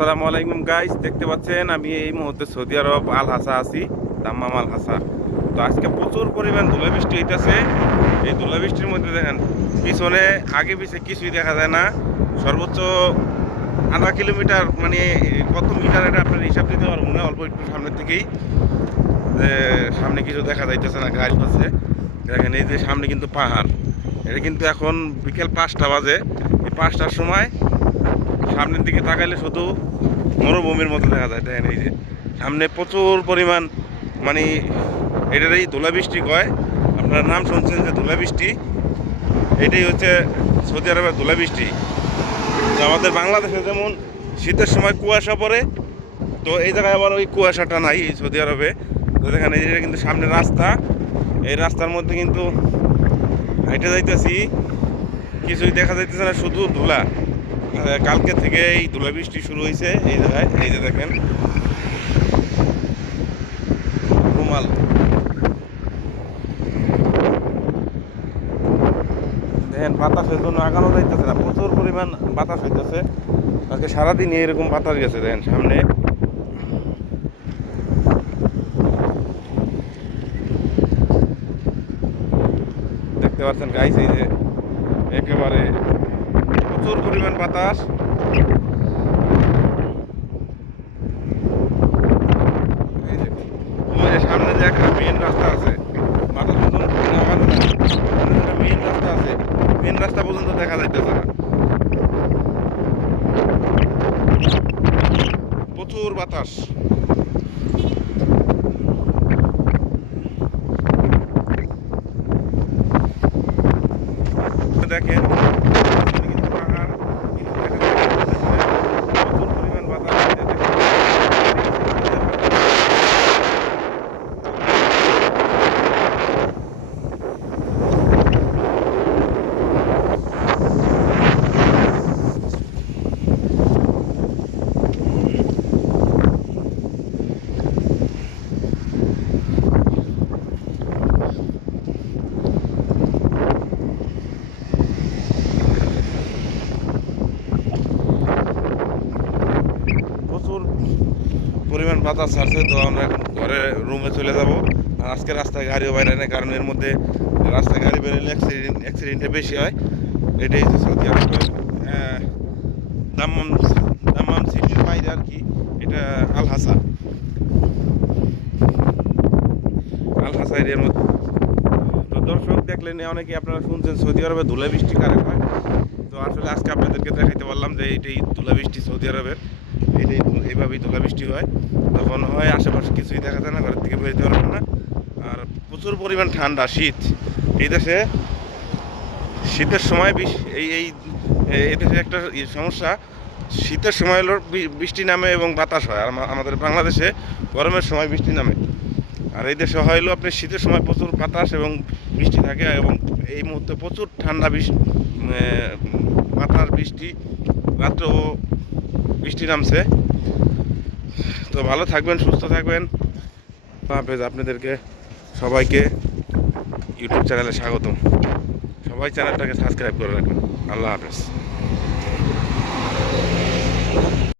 আসসালামু আলাইকুম গাইস, দেখতে পাচ্ছেন আমি এই মুহূর্তে সৌদি আরব আল হাসা আছি, দাম্মাম আল হাসা। তো আজকে প্রচুর পরিমাণ ধুলাবৃষ্টি হইতেছে। এই ধুলাবৃষ্টির মধ্যে দেখেন পিছনে আগে পিছিয়ে কিছুই দেখা যায় না। সর্বোচ্চ আধা কিলোমিটার, মানে কত মিটার এটা আপনার হিসাব দিতে পারবো না, অল্প একটু সামনের থেকেই সামনে কিছু দেখা যাইতেছে না, গাছ আছে। দেখেন এই যে সামনে কিন্তু পাহাড়, এটা কিন্তু এখন বিকেল 5টা বাজে। এই 5টার সময় সামনের দিকে তাকাইলে শুধু মরুভূমির মতো দেখা যায়। দেখেন এই যে সামনে প্রচুর পরিমাণ, মানে এটারই ধুলাবৃষ্টি কয়। আপনার নাম শুনছেন যে ধুলাবৃষ্টি, এটাই হচ্ছে সৌদি আরবের ধুলাবৃষ্টি। তো আমাদের বাংলাদেশে যেমন শীতের সময় কুয়াশা পড়ে, তো এই জায়গায় আবার ওই কুয়াশাটা নাই এই সৌদি আরবে। তো দেখেন এই যে কিন্তু সামনে রাস্তা, এই রাস্তার মধ্যে কিন্তু হাইটে যাইতেছি, কিছুই দেখা যাইতেছে না, শুধু ধুলা। কালকে থেকে এই ধুলাবৃষ্টি শুরু হয়েছে এই জায়গায়। এই যে দেখেন রুমাল, দেখেন বাতাসের জন্য আগানো যাইতেছে না, প্রচুর পরিমাণ বাতাস হইতেছে। আজকে সারাদিন এরকম বাতাস গেছে। দেখেন সামনে দেখতে পাচ্ছেন গাইস, এই যে একেবারে প্রচুর পরিমাণ বাতাস। এই যে ওই যে সামনে যে একটা মেন রাস্তা আছে, বাতাস পর্যন্ত মেন রাস্তা আছে, মেন রাস্তা পর্যন্ত দেখা যাইতেছে না, প্রচুর বাতাস। দেখেন কিন্তু পাহাড়, কিন্তু দেখা যাচ্ছে প্রচুর পরিমাণ বাতাস। প্রচুর পরিমাণ বাতাস ছাড়ছে। তো আমরা এখন ঘরে রুমে চলে যাব। আর আজকে রাস্তায় গাড়িও বাইরে নেই, কারণ এর মধ্যে রাস্তায় গাড়ি বেরোলে অ্যাক্সিডেন্টটা বেশি হয়। এটাই হচ্ছে সৌদি আরবের দাম্মাম দাম্মাম সিটির বাইরে আর কি, এটা আল হাসা, আল হাসা এরিয়ার মধ্যে। তো দর্শক দেখলেন, অনেকে আপনারা শুনছেন সৌদি আরবে ধুলাবৃষ্টি কারে হয়। তো আসলে আজকে আপনাদেরকে দেখাইতে পারলাম যে এইটাই ধুলাবৃষ্টি সৌদি আরবের, এইভাবেই ধুলাবৃষ্টি হয়। তখন হয় আশেপাশে কিছুই দেখা যায় না, ঘরের থেকে বেরোতে পারবেন না। আর প্রচুর পরিমাণ ঠান্ডা, শীত এই দেশে। শীতের সময় এই এই এই দেশে একটা সমস্যা, শীতের সময় হলো বৃষ্টি নামে এবং বাতাস হয়। আর আমাদের বাংলাদেশে গরমের সময় বৃষ্টি নামে। আর এই দেশে হইলো আপনি শীতের সময় প্রচুর বাতাস এবং বৃষ্টি থাকে, এবং এই মুহূর্তে প্রচুর ঠান্ডা, বাতাস, বৃষ্টি, রাত্রেও বৃষ্টি নামছে। তো ভালো থাকবেন, সুস্থ থাকবেন। হাফেজ। আপনাদেরকে সবাইকে ইউটিউব চ্যানেলে স্বাগতম। সবাই চ্যানেলটাকে সাবস্ক্রাইব করে রাখবেন। আল্লাহ হাফেজ।